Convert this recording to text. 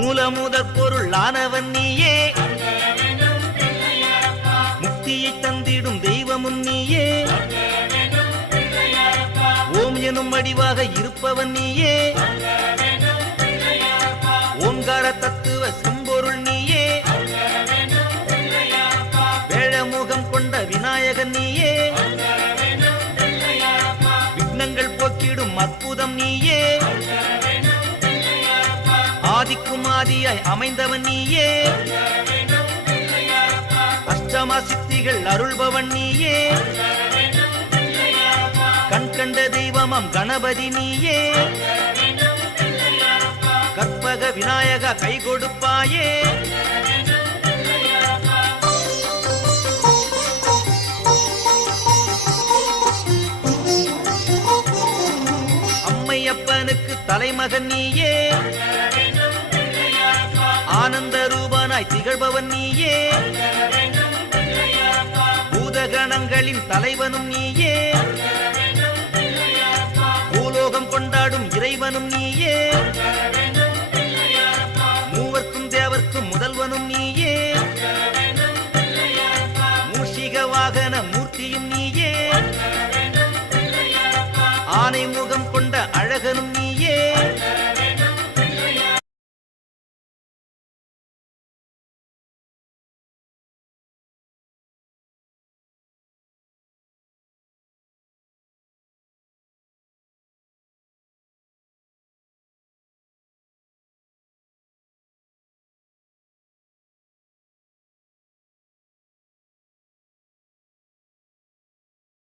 மூலமுதற் பொருளானவன் நீயே, முக்தியை தந்திடும் தெய்வமும் நீயே, ஓம் எனும் வடிவாக இருப்பவன் நீயே, ஓங்கார தத்துவ செம்பொருள் நீயே, வேழமுகம் கொண்ட விநாயகன் நீயே, விக்னங்கள் போக்கிடும் அற்புதம் நீயே, ஆதிக்கும் ஆதியாய் அமைந்தவன் நீயே, அஷ்டமா சித்திகள் அருள்பவன் நீயே, கண் கண்ட தெய்வமாம் கணபதி நீயே, கற்பக விநாயக கை கொடுப்பாயே, அம்மையப்பனுக்கு தலைமகன் நீயே, ஆனந்த ரூபனாய் திகழ்பவன் நீயே, பூதகணங்களின் தலைவனும் நீயே, பூலோகம் கொண்டாடும் இறைவனும் நீயே, மூவர்க்கும் தேவர்க்கும் முதல்வனும் நீயே, மூஷிக வாகன மூர்த்தியும் நீயே, ஆனை முகம் கொண்ட அழகனும்